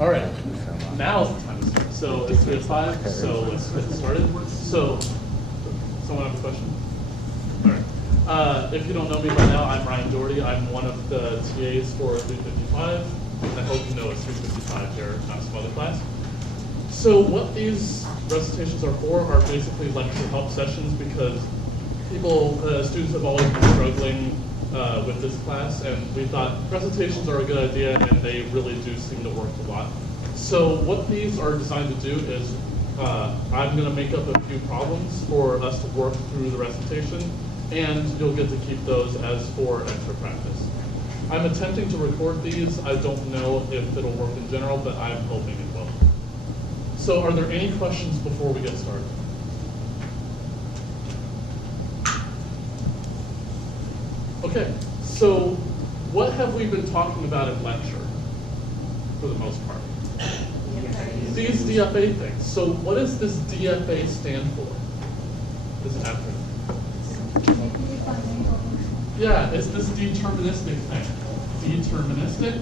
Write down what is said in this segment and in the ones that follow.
All right, now's the time to start. So it's 3:05, so let's get started. So, someone have a question? All right. If you don't know me by now, I'm Ryan Dougherty. I'm one of the TAs for 355. I hope you know it's 355 here, not some other class. So what these recitations are for are basically lecture help sessions because students have always been struggling with this class, and we thought recitations are a good idea, and they really do seem to work a lot. So what these are designed to do is I'm going to make up a few problems for us to work through the recitation, and you'll get to keep those as for extra practice. I'm attempting to record these. I don't know if it'll work in general, but I'm hoping it will. So are there any questions before we get started? Okay, so what have we been talking about in lecture for the most part? These DFA things. So what does this DFA stand for? This acronym. Yeah, it's this deterministic thing. Deterministic,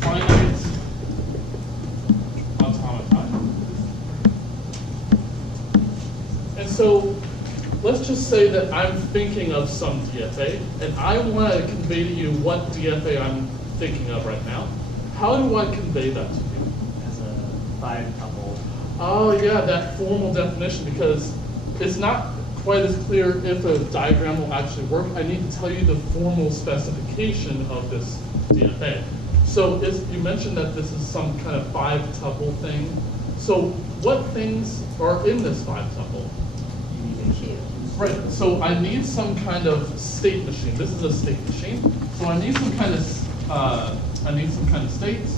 finite automaton. And so let's just say that I'm thinking of some DFA, and I want to convey to you what DFA I'm thinking of right now. How do I convey that to you? As a 5-tuple. Oh yeah, that formal definition, because it's not quite as clear if a diagram will actually work. I need to tell you the formal specification of this DFA. So you mentioned that this is some kind of 5-tuple thing. So what things are in this 5-tuple? Right, so I need some kind of state machine. This is a state machine. So I need some kind of states.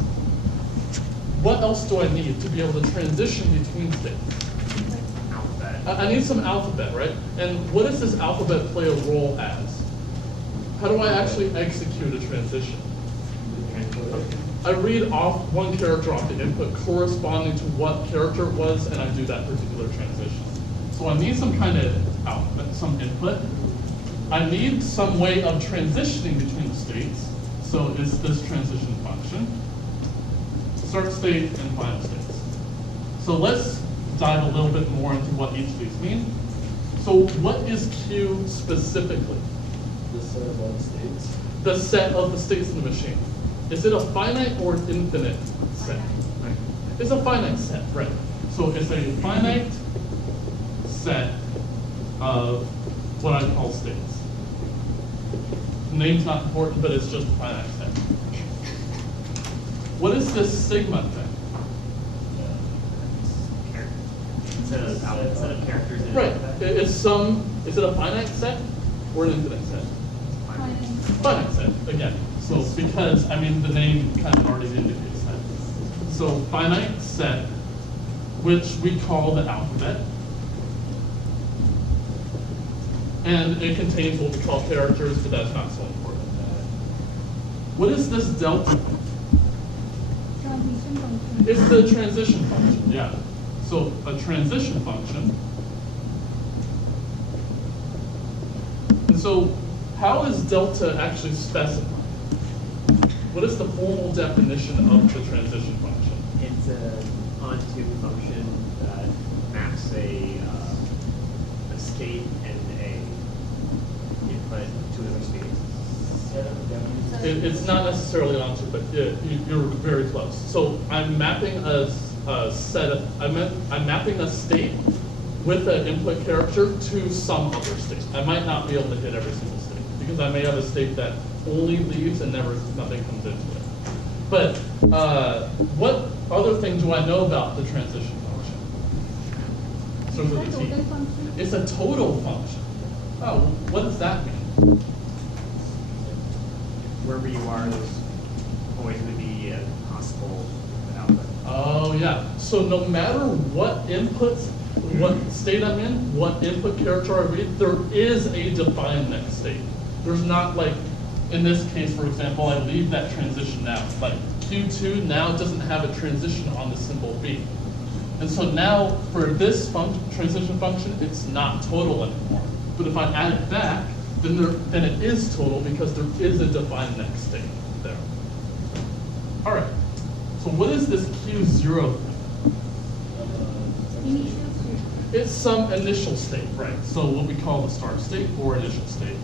What else do I need to be able to transition between states? Alphabet. I need some alphabet, right? And what does this alphabet play a role as? How do I actually execute a transition? I read off one character off the input corresponding to what character it was, and I do that particular transition. So I need some kind of output, some input. I need some way of transitioning between the states. So it's this transition function. Start state and final states. So let's dive a little bit more into what each of these mean. So what is Q specifically? The set of all states. The set of the states in the machine. Is it a finite or an infinite set? It's a finite set, right. So it's a finite set of what I call states. The name's not important, but it's just a finite set. What is this sigma thing? Set of characters in Right. Is it a finite set or an infinite set? Finite set, again. So because, the name kind of already indicates that. So finite set, which we call the alphabet. And it contains what we call characters, but that's not so important. What is this delta? Transition function. It's the transition function, yeah. So a transition function. And so how is delta actually specified? What is the formal definition of the transition function? It's an onto function that maps a state and a input to another state. It's not necessarily onto, but you're very close. So I'm mapping a I'm mapping a state with an input character to some other state. I might not be able to hit every single state because I may have a state that only leaves and nothing comes into it. But what other thing do I know about the transition function? So for the T. Total function. It's a total function. Oh, what does that mean? Wherever you are, there's always going to be a possible output. Oh yeah. So no matter what inputs, what state I'm in, what input character I read, there is a defined next state. There's not like, in this case, for example, I leave that transition now. Like Q2 now doesn't have a transition on the symbol B. And so now for this transition function, it's not total anymore. But if I add it back, then it is total because there is a defined next state there. All right. So what is this Q0 thing? It's some initial state, right? So what we call the start state or initial state.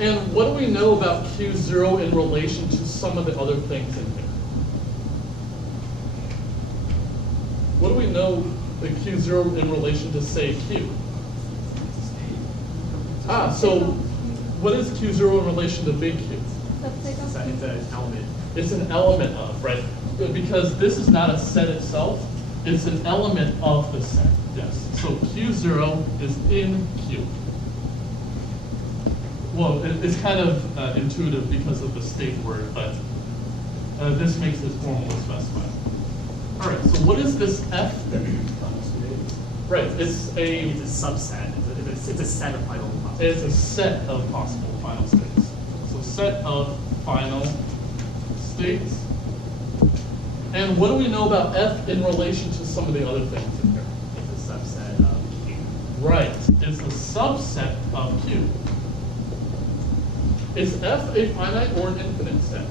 And what do we know about Q0 in relation to some of the other things in here? What do we know the Q0 in relation to, say, Q? So what is Q0 in relation to big Q? It's an element. It's an element of, right? Because this is not a set itself, it's an element of the set, yes. So Q0 is in Q. Well, it's kind of intuitive because of the state word, but this makes it formally specified. All right, so what is this F thing? Right, it's a subset. It's a set of final possible. It's a set of possible final states. So set of final states. And what do we know about F in relation to some of the other things in here? It's a subset of Q. Right, it's a subset of Q. Is F a finite or an infinite set?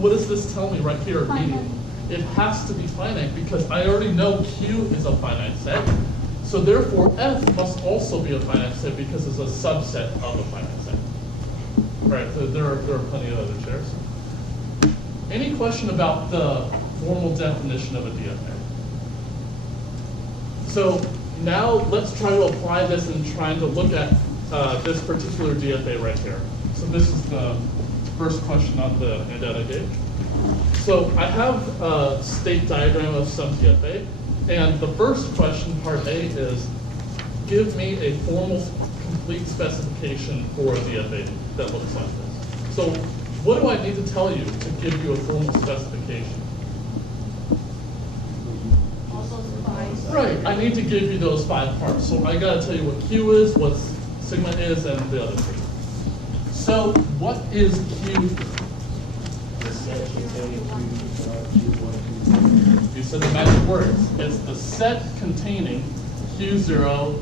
What does this tell me right here immediately? It has to be finite because I already know Q is a finite set. So therefore, F must also be a finite set because it's a subset of a finite set. Right, so there are plenty of other chairs. Any question about the formal definition of a DFA? So now let's try to apply this and trying to look at this particular DFA right here. So this is the first question on the handout I gave. So I have a state diagram of some DFA, and the first question, part A, is give me a formal complete specification for a DFA that looks like this. So what do I need to tell you to give you a formal specification? All those five. Right, I need to give you those 5 parts. So I gotta tell you what Q is, what sigma is, and the other thing. So what is Q? You said the magic words. It's the set containing Q0,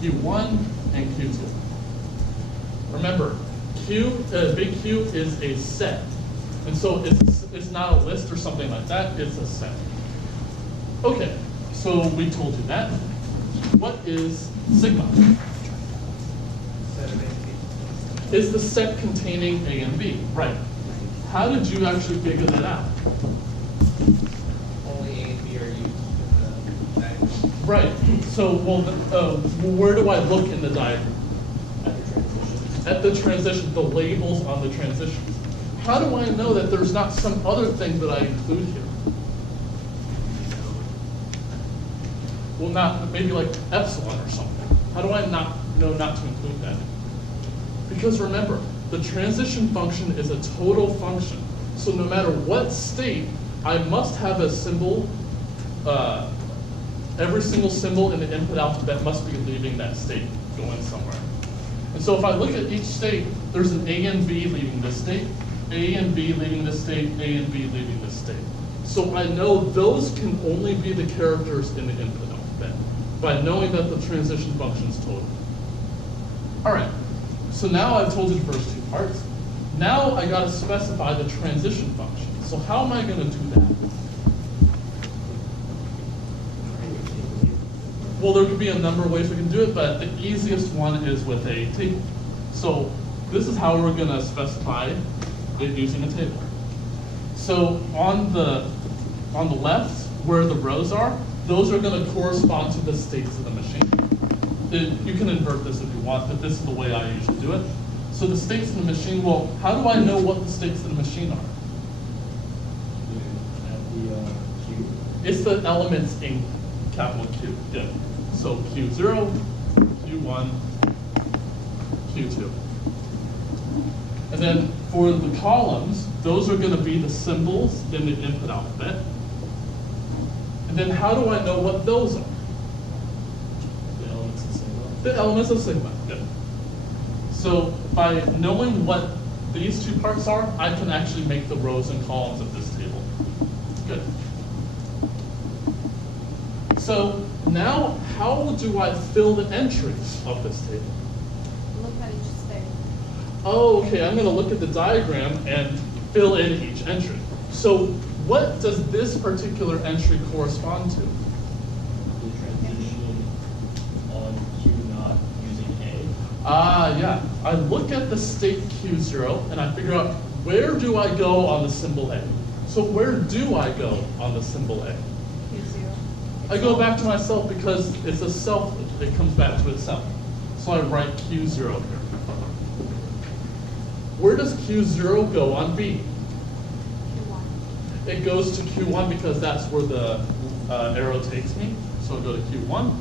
Q1, and Q2. Remember, big Q is a set. And so it's not a list or something like that, it's a set. Okay, so we told you that. What is sigma? Is the set containing A and B, right. How did you actually figure that out? Only A and B are used in the diagram. Right, so well, where do I look in the diagram? At the transition. At the transition, the labels on the transitions. How do I know that there's not some other thing that I include here? Well, not maybe like epsilon or something. How do I not know not to include that? Because remember, the transition function is a total function. So no matter what state, I must have a symbol, every single symbol in the input alphabet must be leaving that state, going somewhere. And so if I look at each state, there's an A and B leaving this state, A and B leaving this state, A and B leaving this state. So I know those can only be the characters in the input alphabet by knowing that the transition function is total. All right, so now I've told you the first 2 parts. Now I gotta specify the transition function. So how am I gonna do that? Well, there could be a number of ways we can do it, but the easiest one is with a table. So this is how we're gonna specify it using a table. So on the left, where the rows are, those are gonna correspond to the states of the machine. You can invert this if you want, but this is the way I usually do it. So the states of the machine, well, how do I know what the states of the machine are? At the Q. It's the elements in capital Q. Yeah. So Q0, Q1, Q2. And then for the columns, those are going to be the symbols in the input alphabet. And then how do I know what those are? The elements of sigma. The elements of sigma. Yeah. So by knowing what these 2 parts are, I can actually make the rows and columns of this table. Good. So now, how do I fill the entries of this table? look at each state. Oh, okay, I'm gonna look at the diagram and fill in each entry. So what does this particular entry correspond to? The transition on Q naught using A. Ah, yeah. I look at the state Q0 and I figure out where do I go on the symbol A? So where do I go on the symbol A? Q0. I go back to myself because it's a self, it comes back to itself. So I write Q0 here. Where does Q0 go on B? Q1. It goes to Q1 because that's where the arrow takes me. So I go to Q1.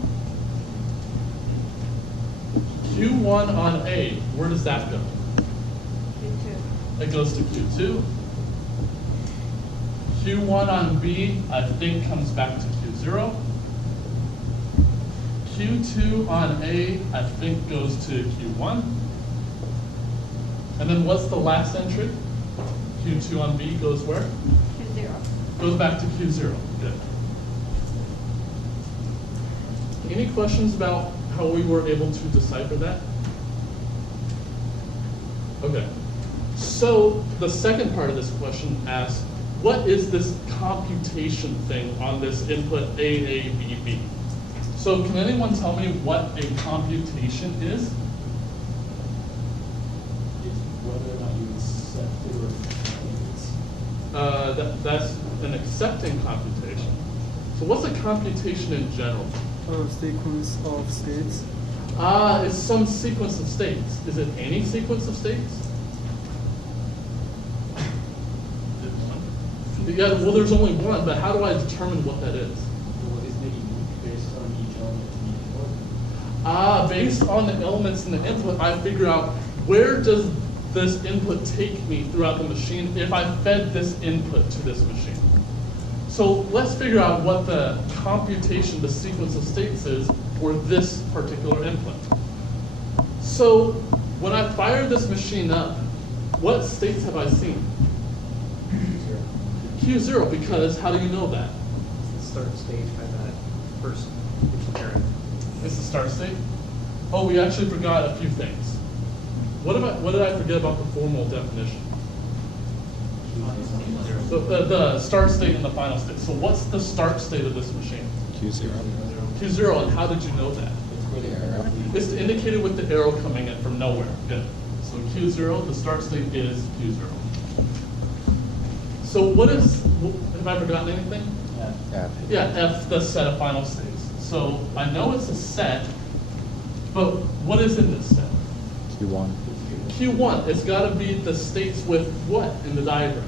Q1 on A, where does that go? Q2. It goes to Q2. Q1 on B, I think comes back to Q0. Q2 on A, I think goes to Q1. And then what's the last entry? Q2 on B goes where? Q0. Goes back to Q0. Good. Any questions about how we were able to decipher that? Okay. So the second part of this question asks, what is this computation thing on this input A, B, B? So can anyone tell me what a computation is? It's whether or not you accept it or it's That's an accepting computation. So what's a computation in general? A sequence of states. It's some sequence of states. Is it any sequence of states? Yeah, well, there's only one, but how do I determine what that is? well, it's maybe based on each element in each input. Based on the elements in the input, I figure out where does this input take me throughout the machine if I fed this input to this machine. So let's figure out what the computation, the sequence of states is for this particular input. So when I fire this machine up, what states have I seen? Q0, because how do you know that? It's the start stage by that first parent. It's the start state. Oh, we actually forgot a few things. What did I forget about the formal definition? The start state and the final state. So what's the start state of this machine? Q0. Q0, and how did you know that? It's where the arrow. It's indicated with the arrow coming in from nowhere. Good. So Q0, the start state is Q0. So what is, have I forgotten anything? Yeah. Yeah, F, the set of final states. So I know it's a set, but what is in this set? Q1. Q1, it's got to be the states with what in the diagram?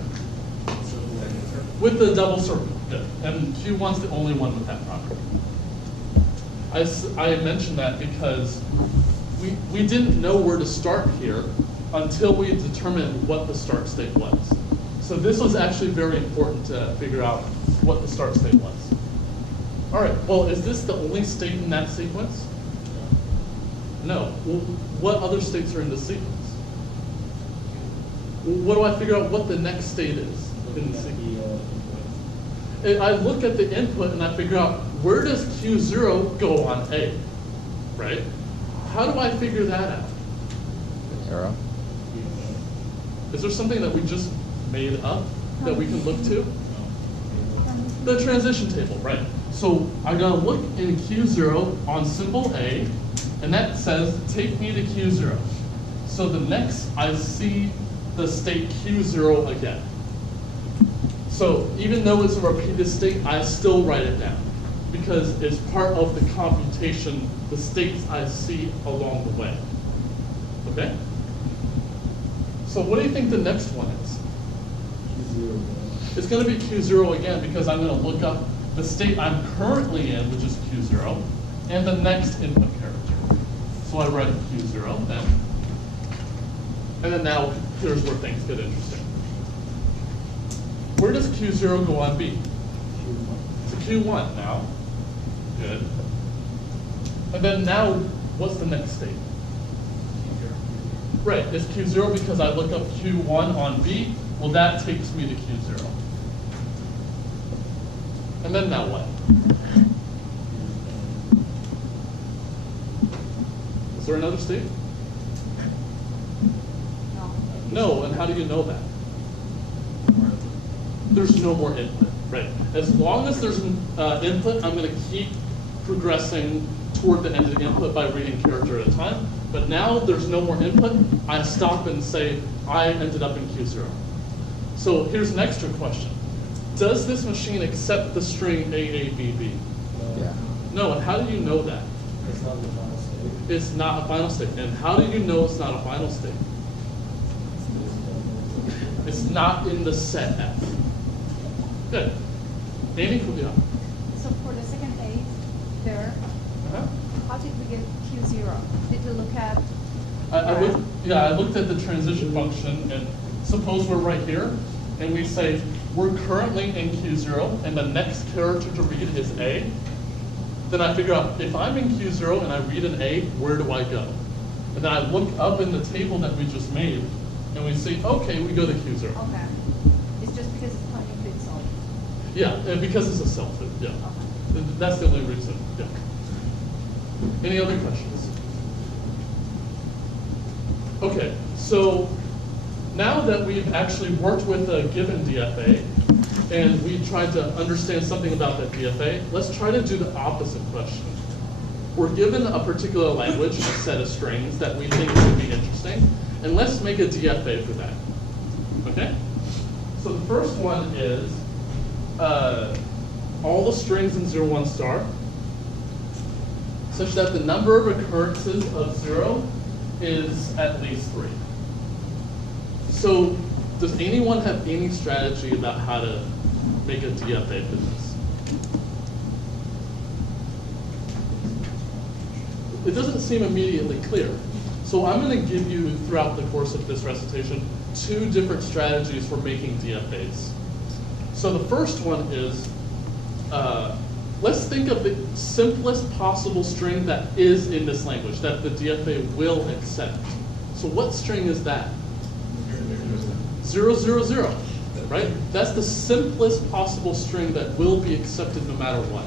With the double circle. Good. And Q1's the only one with that property. I mentioned that because we didn't know where to start here until we determined what the start state was. So this was actually very important to figure out what the start state was. All right, well, is this the only state in that sequence? No. Well, what other states are in the sequence? Well, what do I figure out what the next state is in the sequence? I look at the input and I figure out where does Q0 go on A, right? How do I figure that out? Arrow. Is there something that we just made up that we can look to? The transition table, right? So I'm gonna look in Q0 on symbol A, and that says take me to Q0. So the next I see the state Q0 again. So even though it's a repeated state, I still write it down because it's part of the computation, the states I see along the way. Okay? So what do you think the next one is? Q0. It's going to be Q0 again because I'm going to look up the state I'm currently in, which is Q0, and the next input character. So I write Q0 then. And then now here's where things get interesting. Where does Q0 go on B? To Q1 now. Good. And then now, what's the next state? Right, it's Q0 because I look up Q1 on B. Well, that takes me to Q0. And then now what? Is there another state? No. No, and how do you know that? There's no more input, right? As long as there's an input, I'm going to keep progressing toward the end of the input by reading character at a time. But now there's no more input, I stop and say, I ended up in Q0. So here's an extra question. Does this machine accept the string AABB? Yeah. No, and how do you know that? It's not the final state. It's not a final state. And how do you know it's not a final state? It's not in the set F. Good. Amy, could be on. So for the second A there, Uh-huh. how did we get Q0? Did we look at? I looked at the transition function, and suppose we're right here, and we say we're currently in Q0, and the next character to read is A. Then I figure out if I'm in Q0 and I read an A, where do I go? And then I look up in the table that we just made, and we see, okay, we go to Q0. Okay. It's just because it's pointing to itself. Yeah, and because it's a self, yeah. Okay. That's the only reason, yeah. Any other questions? Okay, so now that we've actually worked with a given DFA, and we tried to understand something about that DFA, let's try to do the opposite question. We're given a particular language, a set of strings that we think would be interesting, and let's make a DFA for that, okay? So the first one is all the strings in 0, 1 star, such that the number of occurrences of 0 is at least 3. So does anyone have any strategy about how to make a DFA for this? It doesn't seem immediately clear. So I'm going to give you, throughout the course of this recitation, 2 different strategies for making DFAs. So the first one is, let's think of the simplest possible string that is in this language, that the DFA will accept. So what string is that? 0, 0, 0, right? That's the simplest possible string that will be accepted no matter what.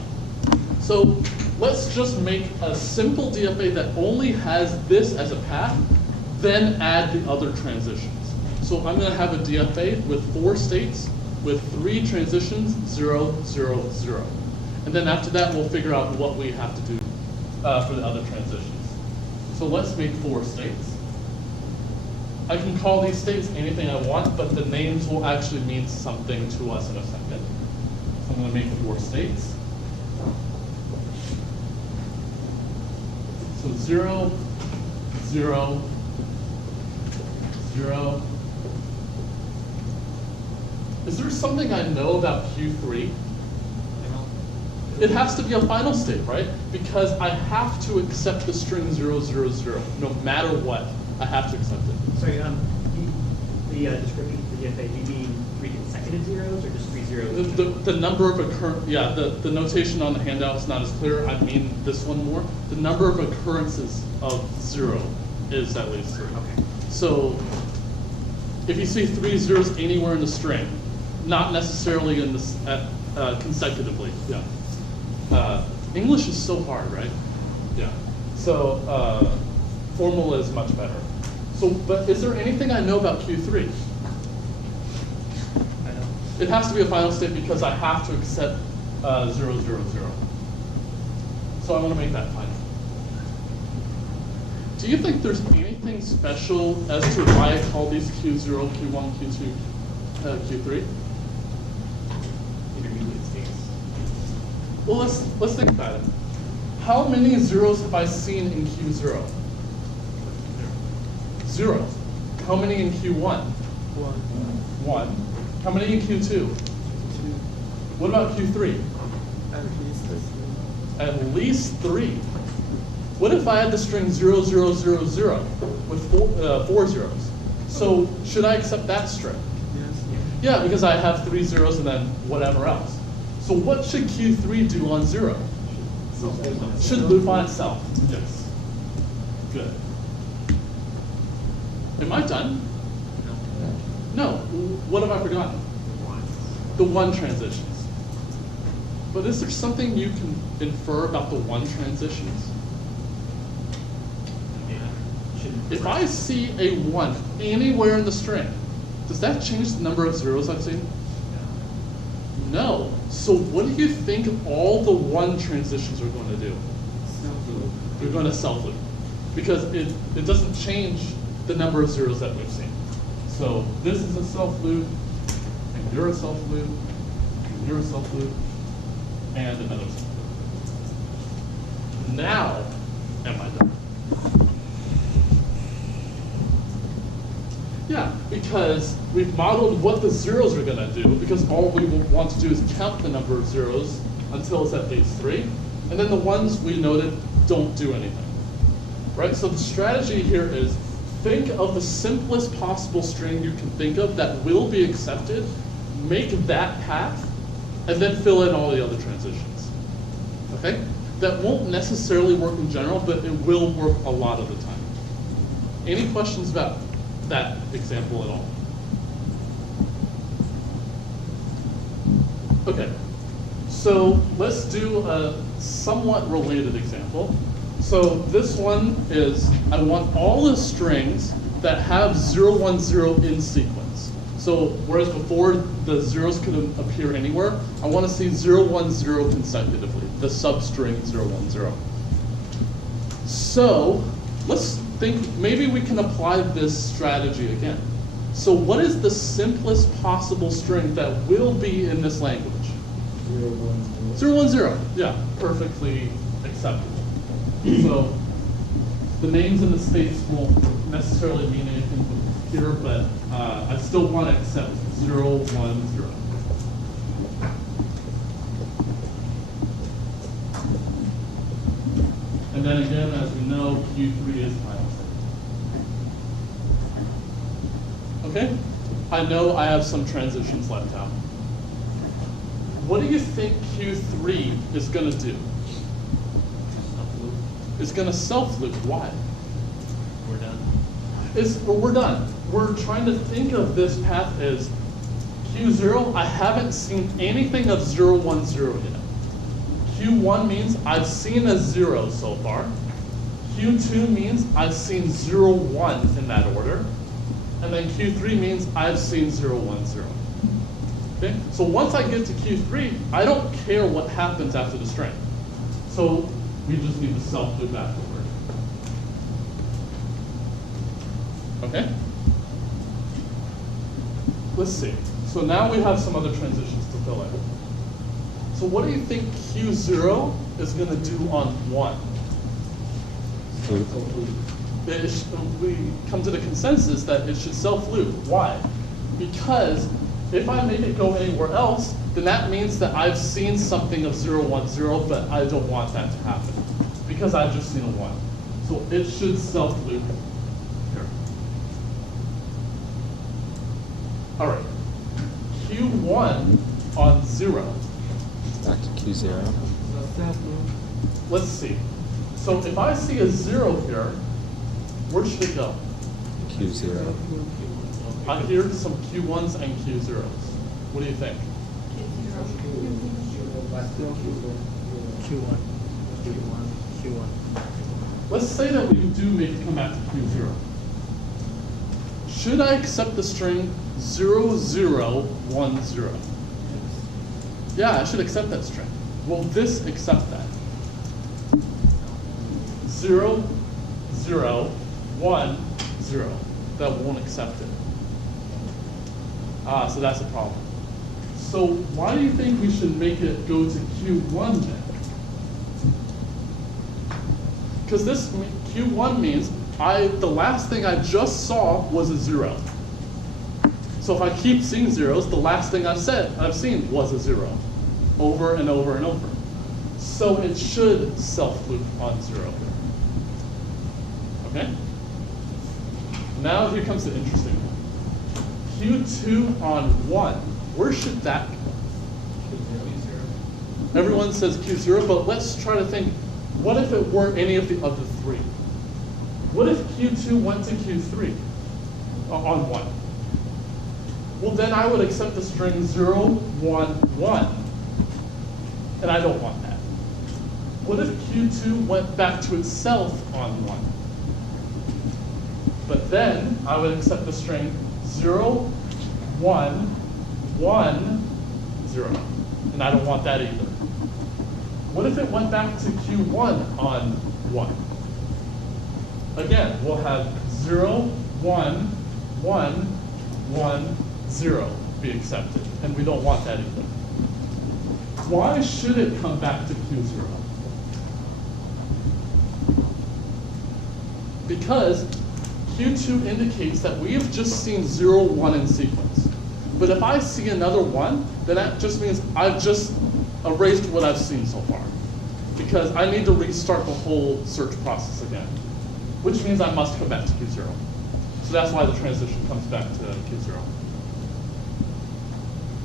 So let's just make a simple DFA that only has this as a path, then add the other transitions. So I'm going to have a DFA with 4 states with 3 transitions, 0, 0, 0. And then after that, we'll figure out what we have to do for the other transitions. So let's make 4 states. I can call these states anything I want, but the names will actually mean something to us in a second. So I'm going to make 4 states. So 0, 0, 0. Is there something I know about Q3? It has to be a final state, right? Because I have to accept the string 0, 0, 0. No matter what, I have to accept it. Sorry, the description for the DFA, do you mean 3 consecutive zeros or just 3 zeros? The number of occurrences, yeah, the notation on the handout is not as clear. I mean this one more. The number of occurrences of 0 is at least 3. Okay. So if you see 3 zeros anywhere in the string, not necessarily in this consecutively, yeah. English is so hard, right? Yeah. So formula is much better. So, but is there anything I know about Q3? I know. It has to be a final state because I have to accept 0, 0, 0. So I'm going to make that final. Do you think there's anything special as to why I call these Q0, Q1, Q2, Q3? Intermediate states. Well, let's think about it. How many zeros have I seen in Q0? 0. How many in Q1? 1, 1. How many in Q2? 2, What about Q3? at least 3. At least 3. What if I had the string 0, 0, 0, 0 with 4 zeros? So should I accept that string? Yes. Yeah, because I have 3 zeros and then whatever else. So what should Q3 do on 0? Should loop on itself. Yes. Good. Am I done? No. What have I forgotten? The 1 transitions. But is there something you can infer about the 1 transitions? If I see a 1 anywhere in the string, does that change the number of zeros I've seen? No. So what do you think all the 1 transitions are going to do? They're going to self-loop. Because it doesn't change the number of zeros that we've seen. So this is a self-loop, and you're a self-loop, and you're a self-loop, and another self-loop. Now, am I done? Yeah, because we've modeled what the zeros are going to do, because all we want to do is count the number of zeros until it's at base 3, and then the ones we noted don't do anything. Right? So the strategy here is think of the simplest possible string you can think of that will be accepted, make that path, and then fill in all the other transitions. Okay? That won't necessarily work in general, but it will work a lot of the time. Any questions about that example at all? Okay, so let's do a somewhat related example. So this one is, I want all the strings that have 0, 1, 0 in sequence. So whereas before the zeros could appear anywhere, I want to see 0, 1, 0 consecutively, the substring 0, 1, 0. So let's think, maybe we can apply this strategy again. So what is the simplest possible string that will be in this language? 0, 1, 0. 0, 1, 0, yeah, perfectly acceptable. So the names and the states won't necessarily mean anything here, but I still want to accept 0, 1, 0. And then again, as we know, Q3 is final state. Okay? I know I have some transitions left out. What do you think Q3 is going to do? It's going to self-loop. Why? We're done. We're done. We're trying to think of this path as Q0. I haven't seen anything of 0, 1, 0 yet. Q1 means I've seen a 0 so far. Q2 means I've seen 0, 1 in that order. And then Q3 means I've seen 0, 1, 0. Okay? So once I get to Q3, I don't care what happens after the string. So we just need to self-loop afterward. Okay? Let's see. So now we have some other transitions to fill in. So what do you think Q0 is going to do on 1? We come to the consensus that it should self-loop. Why? Because if I make it go anywhere else, then that means that I've seen something of 0, 1, 0, but I don't want that to happen because I've just seen a 1. So it should self-loop here. All right. Q1 on 0. Back to Q0. Let's see. So if I see a 0 here, where should it go? Q0. I hear some Q1s and Q0s. What do you think? Q1. Let's say that we do make it come back to Q0. Should I accept the string 0, 0, 1, 0? Yeah, I should accept that string. Will this accept that? 0, 0, 1, 0. That won't accept it. So that's a problem. So why do you think we should make it go to Q1 then? Because this Q1 means the last thing I just saw was a 0. So if I keep seeing zeros, the last thing I've seen was a 0, over and over and over. So it should self-loop on 0 here. Okay? Now here comes the interesting one. Q2 on 1, where should that go? Everyone says Q0, but let's try to think, what if it were any of the other 3? What if Q2 went to Q3 on 1? Well, then I would accept the string 0, 1, 1, and I don't want that. What if Q2 went back to itself on 1? But then I would accept the string 0, 1, 1, 0. And I don't want that either. What if it went back to Q1 on 1? Again, we'll have 0, 1, 1, 1, 0 be accepted. And we don't want that either. Why should it come back to Q0? Because Q2 indicates that we have just seen 0, 1 in sequence. But if I see another 1, then that just means I've just erased what I've seen so far. Because I need to restart the whole search process again, which means I must come back to Q0. So that's why the transition comes back to Q0.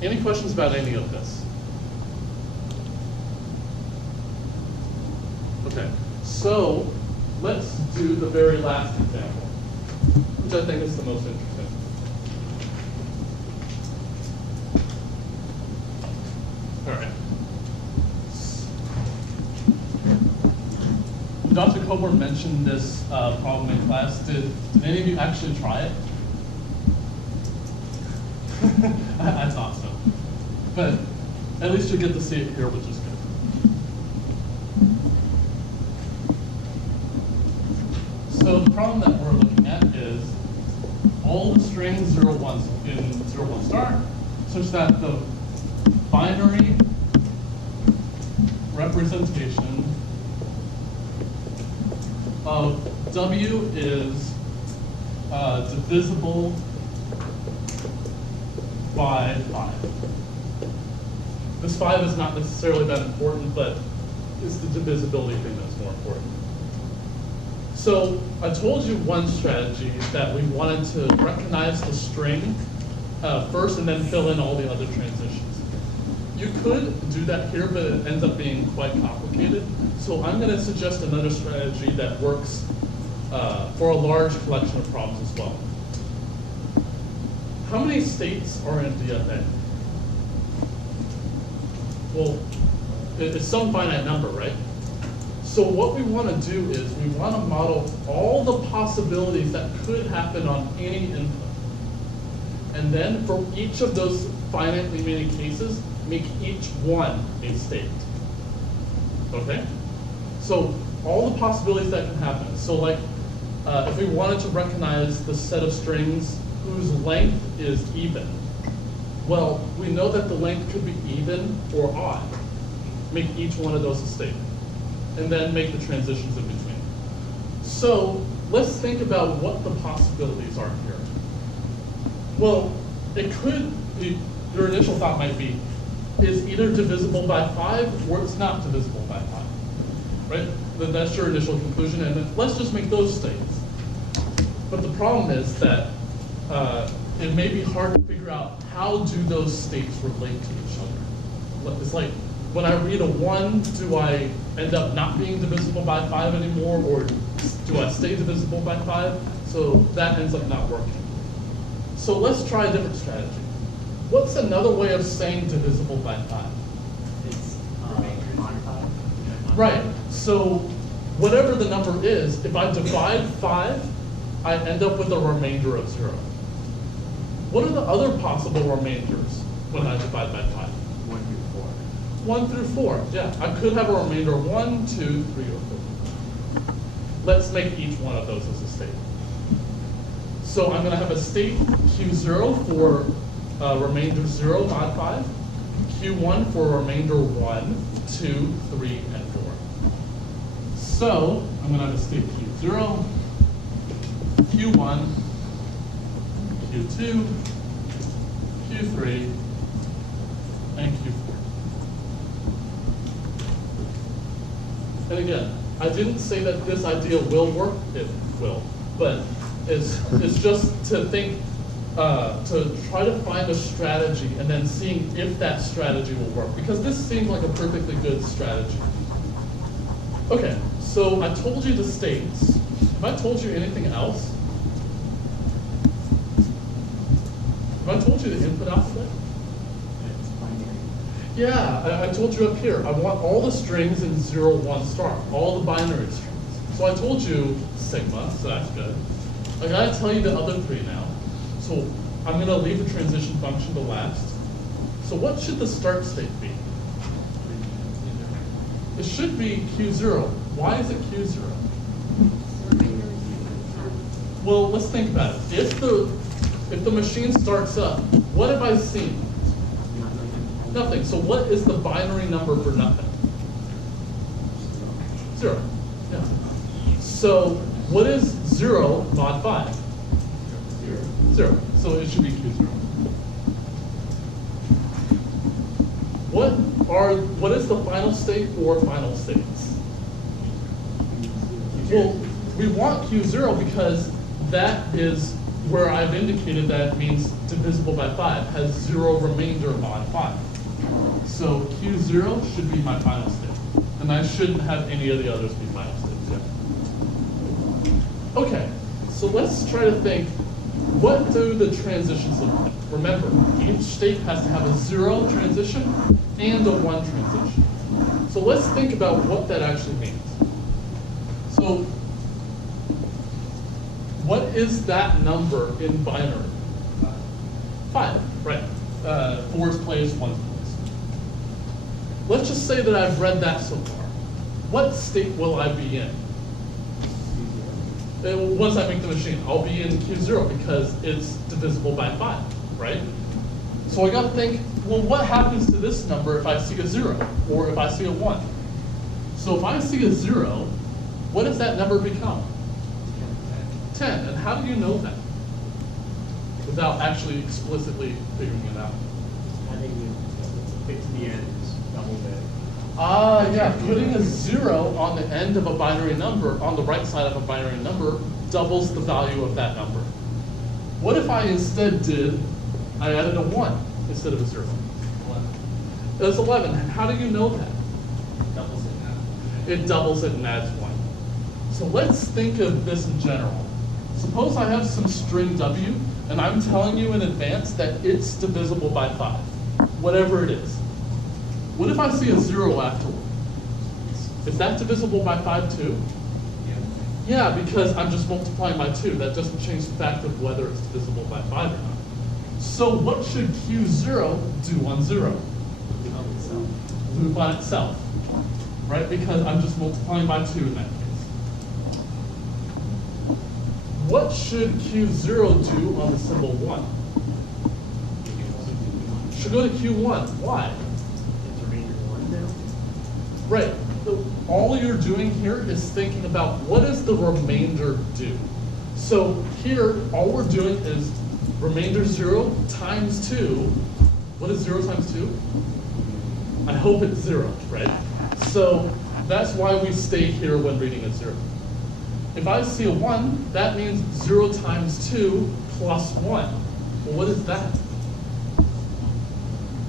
Any questions about any of this? Okay, so let's do the very last example, which I think is the most interesting. All right. Dr. Coburn mentioned this problem in class. Did any of you actually try it? I thought so. But at least you get to see it here, which is good. So the problem that we're looking at is all the strings 0, 1s in 0, 1 star, such that the binary representation of W is divisible by 5. This 5 is not necessarily that important, but it's the divisibility thing that's more important. So I told you one strategy that we wanted to recognize the string first and then fill in all the other transitions. You could do that here, but it ends up being quite complicated. So I'm going to suggest another strategy that works for a large collection of problems as well. How many states are in DFA? Well, it's some finite number, right? So what we want to do is we want to model all the possibilities that could happen on any input. And then for each of those finitely many cases, make each one a state. Okay? So all the possibilities that can happen. So like, if we wanted to recognize the set of strings whose length is even, well, we know that the length could be even or odd. Make each one of those a state. And then make the transitions in between. So let's think about what the possibilities are here. Well, it could be, your initial thought might be, is either divisible by 5 or it's not divisible by 5, right? Then that's your initial conclusion, and then let's just make those states. But the problem is that it may be hard to figure out how do those states relate to each other. It's like, when I read a 1, do I end up not being divisible by 5 anymore, or do I stay divisible by 5? So that ends up not working. So let's try a different strategy. What's another way of saying divisible by 5? It's modified. Right, so whatever the number is, if I divide 5, I end up with a remainder of 0. What are the other possible remainders when I divide by 5? 1 through 4. 1 through 4, yeah. I could have a remainder of 1, 2, 3, or 4. Let's make each one of those as a state. So I'm going to have a state Q0 for remainder 0 mod 5, Q1 for remainder 1, 2, 3, and 4. So I'm going to have a state Q0, Q1, Q2, Q3, and Q4. And again, I didn't say that this idea will work. It will, but it's just to think, to try to find a strategy and then seeing if that strategy will work, because this seems like a perfectly good strategy. Okay, so I told you the states. Have I told you anything else? Have I told you the input alphabet? It's binary. Yeah, I told you up here, I want all the strings in 0, 1 star, all the binary strings. So I told you sigma, so that's good. I gotta tell you the other three now. So I'm gonna leave the transition function to last. So what should the start state be? It should be Q0. Why is it Q0? Well, let's think about it. If the machine starts up, what have I seen? Nothing. So what is the binary number for nothing? 0. Yeah. So what is 0 mod 5? 0. So it should be Q0. What is the final state or final states? Well, we want Q0 because that is where I've indicated that it means divisible by 5, has 0 remainder mod 5. So Q0 should be my final state. And I shouldn't have any of the others be final states yet. Okay, so let's try to think, what do the transitions look like? Remember, each state has to have a 0 transition and a 1 transition. So let's think about what that actually means. So what is that number in binary? 5, right. 4's place, 1's place. Let's just say that I've read that so far. What state will I be in? Once I make the machine, I'll be in Q0 because it's divisible by 5, right? So I gotta think, well, what happens to this number if I see a 0 or if I see a 1? So if I see a 0, what does that number become? 10. And how do you know that? Without actually explicitly figuring it out. Having it to the end is double the. Ah, yeah, putting a 0 on the end of a binary number, on the right side of a binary number, doubles the value of that number. What if I instead I added a 1 instead of a 0? 11. That's 11. How do you know that? Doubles it now. It doubles it and adds 1. So let's think of this in general. Suppose I have some string W, and I'm telling you in advance that it's divisible by 5, whatever it is. What if I see a 0 afterward? Is that divisible by 5 too? Yeah, because I'm just multiplying by 2. That doesn't change the fact of whether it's divisible by 5 or not. So what should Q0 do on 0? Loop on itself, right? Because I'm just multiplying by 2 in that case. What should Q0 do on the symbol 1? Should go to Q1. Why? It's remainder 1 now? Right. All you're doing here is thinking about what does the remainder do? So here, all we're doing is remainder 0 times 2. What is 0 times 2? I hope it's 0, right? So that's why we stay here when reading a 0. If I see a 1, that means 0 times 2 plus 1. Well, what is that?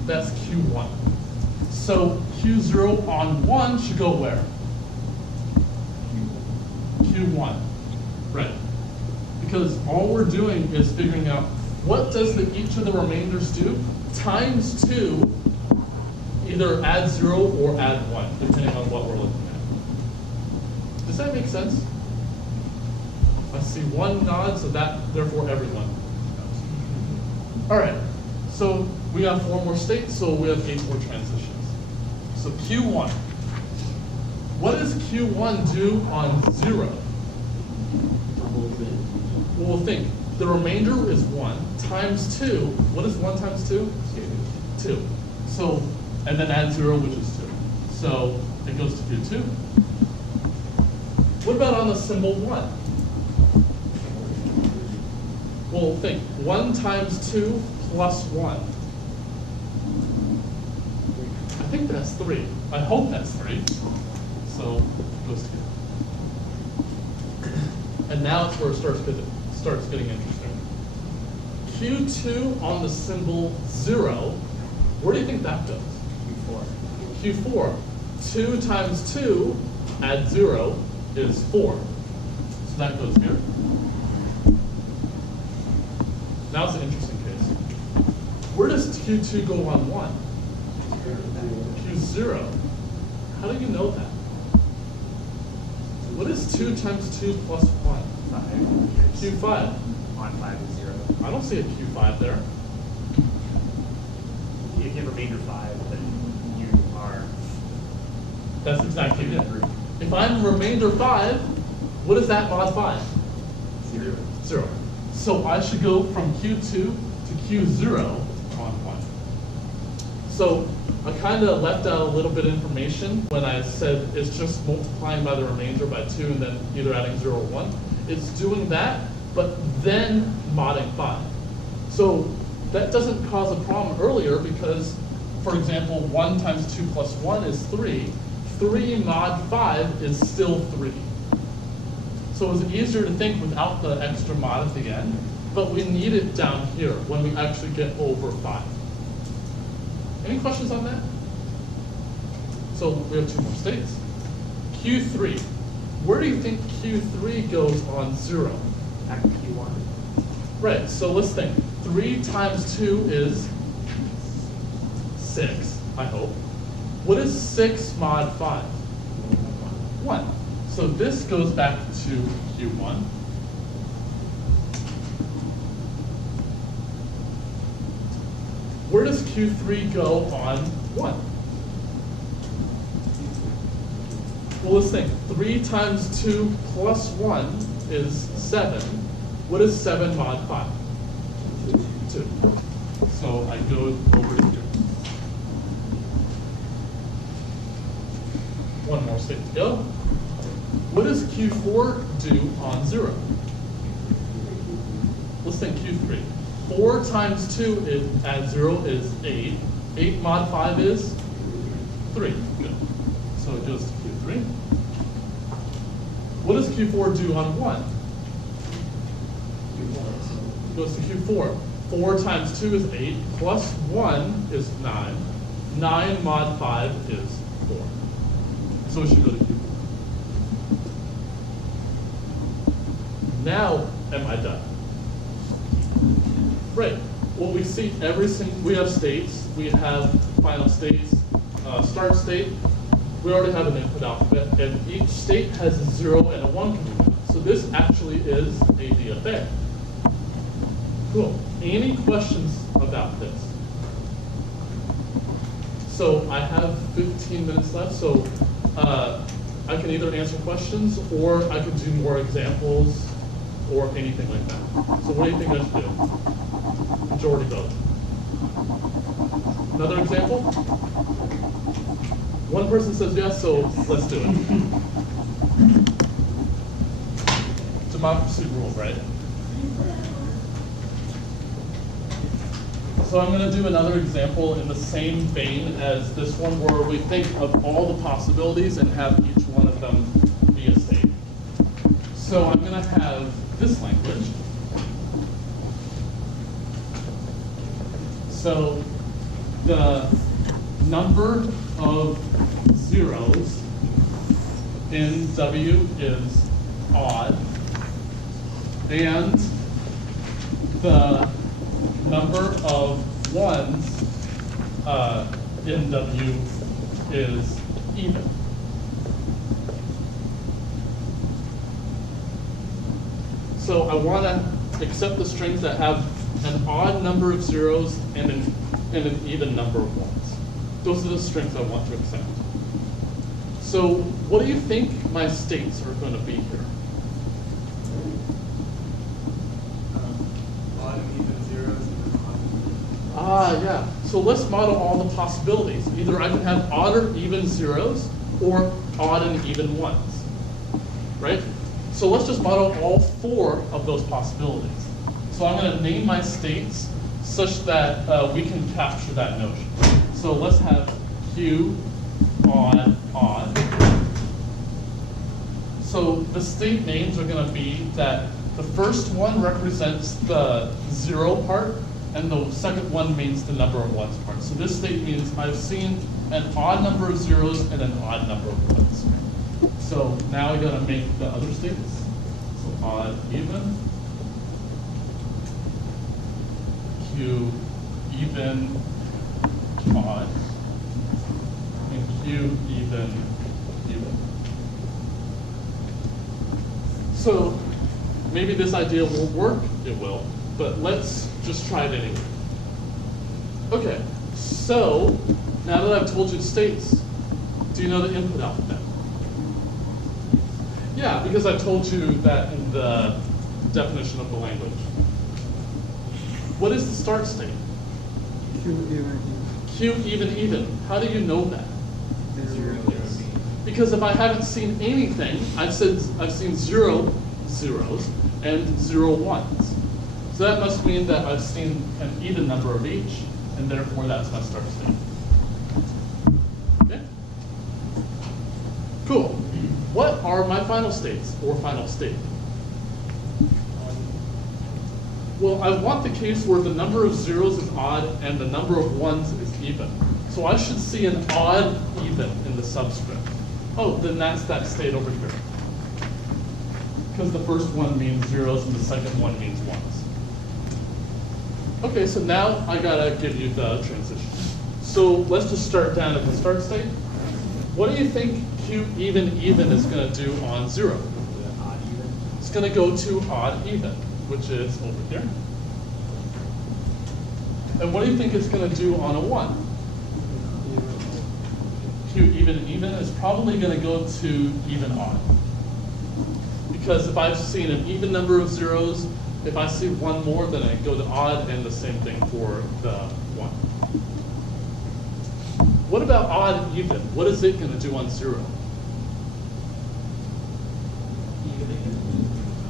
That's Q1. So Q0 on 1 should go where? Q1, right. Because all we're doing is figuring out what does each of the remainders do times 2, either add 0 or add 1, depending on what we're looking at. Does that make sense? I see 1 nod, so that, therefore, everyone. All right, so we have 4 more states, so we have 8 more transitions. So Q1. What does Q1 do on 0? Well, we'll think. The remainder is 1 times 2. What is 1 times 2? 2. So, and then add 0, which is 2. So it goes to Q2. What about on the symbol 1? Well, think. 1 times 2 plus 1. I think that's 3. I hope that's 3. So it goes to Q. And now it's where it starts getting interesting. Q2 on the symbol 0, where do you think that goes? Q4. Q4. 2 times 2, add 0, is 4. So that goes here. Now it's an interesting case. Where does Q2 go on 1? Q0. How do you know that? What is 2 times 2 plus 1? Q5. Q5. On 5 is 0. I don't see a Q5 there. If you have remainder 5, then you are That's exactly it. If I'm remainder 5, what is that mod 5? 0. 0. So I should go from Q2 to Q0 on 1. So I kind of left out a little bit of information when I said it's just multiplying by the remainder by 2 and then either adding 0 or 1. It's doing that, but then modding 5. So that doesn't cause a problem earlier because, for example, 1 times 2 plus 1 is 3. 3 mod 5 is still 3. So it was easier to think without the extra mod at the end, but we need it down here when we actually get over 5. Any questions on that? So we have 2 more states. Q3. Where do you think Q3 goes on 0? At Q1. Right, so let's think. 3 times 2 is 6, I hope. What is 6 mod 5? 1. So this goes back to Q1. Where does Q3 go on 1? Well, let's think. 3 times 2 plus 1 is 7. What is 7 mod 5? 2. So I go over to here. One more state to go. What does Q4 do on 0? Let's think Q3. 4 times 2 is, at 0 is 8. 8 mod 5 is 3. Good. So it goes to Q3. What does Q4 do on 1? It goes to Q4. 4 times 2 is 8, plus 1 is 9. 9 mod 5 is 4. So it should go to Q4. Now, am I done? Right. Well, we see every single, we have states, we have final states, start state. We already have an input alphabet, and each state has a 0 and a 1 coming out. So this actually is a DFA. Cool. Any questions about this? So I have 15 minutes left, so I can either answer questions or I can do more examples or anything like that. So what do you think I should do? Majority vote. Another example? One person says yes, so let's do it. Democracy rule, right? So I'm going to do another example in the same vein as this one, where we think of all the possibilities and have each one of them be a state. So I'm going to have this language. So the number of zeros in W is odd, and the number of ones in W is even. So I want to accept the strings that have an odd number of zeros and an even number of ones. Those are the strings I want to accept. So what do you think my states are going to be here? Odd and even zeros and then odd. Ah, yeah. So let's model all the possibilities. Either I can have odd or even zeros, or odd and even ones, right? So let's just model all 4 of those possibilities. So I'm going to name my states such that we can capture that notion. So let's have Q, odd, odd. So the state names are going to be that the first one represents the 0 part, and the second one means the number of ones part. So this state means I've seen an odd number of zeros and an odd number of ones. So now we got to make the other states. So odd, even, Q, even, odd, and Q, even, even. So maybe this idea won't work. It will, but let's just try it anyway. Okay, so now that I've told you the states, do you know the input alphabet? Yeah, because I told you that in the definition of the language. What is the start state? Q even Q even even. How do you know that? zero. Because if I haven't seen anything, I've seen 0 zeros and 0 ones. So that must mean that I've seen an even number of each, and therefore that's my start state. Okay? Cool. What are my final states or final state? Well, I want the case where the number of zeros is odd and the number of ones is even. So I should see an odd even in the subscript. Oh, then that's that state over here. Because the first one means zeros and the second one means ones. Okay, so now I gotta give you the transition. So let's just start down at the start state. What do you think Q even even is gonna do on 0? Odd even. It's gonna go to odd even, which is over here. And what do you think it's gonna do on a 1? Q even even is probably gonna go to even odd. Because if I've seen an even number of zeros, if I see one more, then I go to odd, and the same thing for the 1. What about odd even? What is it gonna do on 0?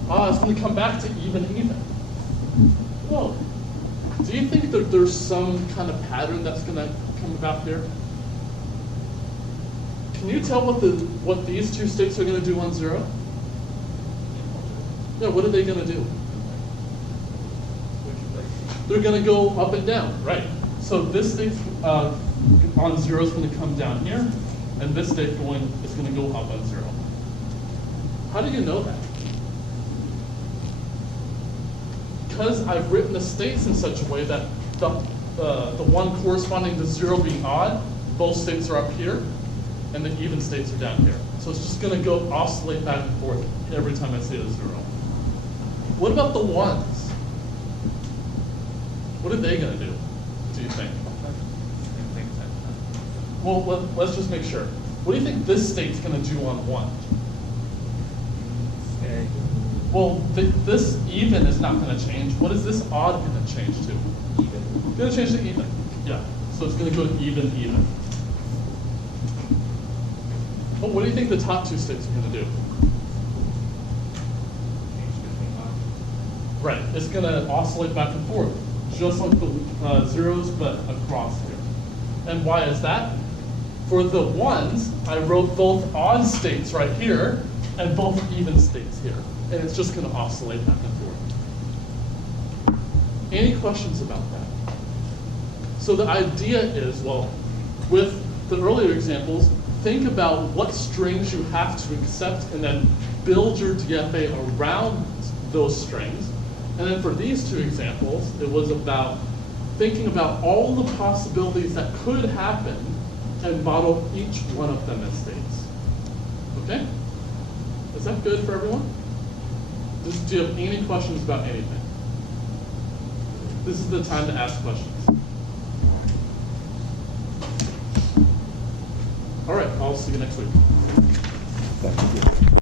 It's gonna come back to even even. Whoa. Do you think that there's some kind of pattern that's gonna come about here? Can you tell what these two states are gonna do on 0? Yeah, what are they gonna do? They're gonna go up and down, right? So this state on 0 is gonna come down here, and this state is gonna go up on 0. How do you know that? Because I've written the states in such a way that the one corresponding to 0 being odd, both states are up here, and the even states are down here. So it's just gonna go oscillate back and forth every time I see a 0. What about the ones? What are they gonna do you think? Well, let's just make sure. What do you think this state's gonna do on 1? Well, this even is not gonna change. What is this odd gonna change to? Even. It's gonna change to even. Yeah, so it's gonna go to even, even. Oh, what do you think the top two states are gonna do? Right, it's gonna oscillate back and forth, just like the zeros, but across here. And why is that? For the ones, I wrote both odd states right here, and both even states here. And it's just gonna oscillate back and forth. Any questions about that? So the idea is, well, with the earlier examples, think about what strings you have to accept and then build your DFA around those strings. And then for these two examples, it was about thinking about all the possibilities that could happen and model each one of them as states. Okay? Is that good for everyone? Do you have any questions about anything? This is the time to ask questions. All right, I'll see you next week. Thank you.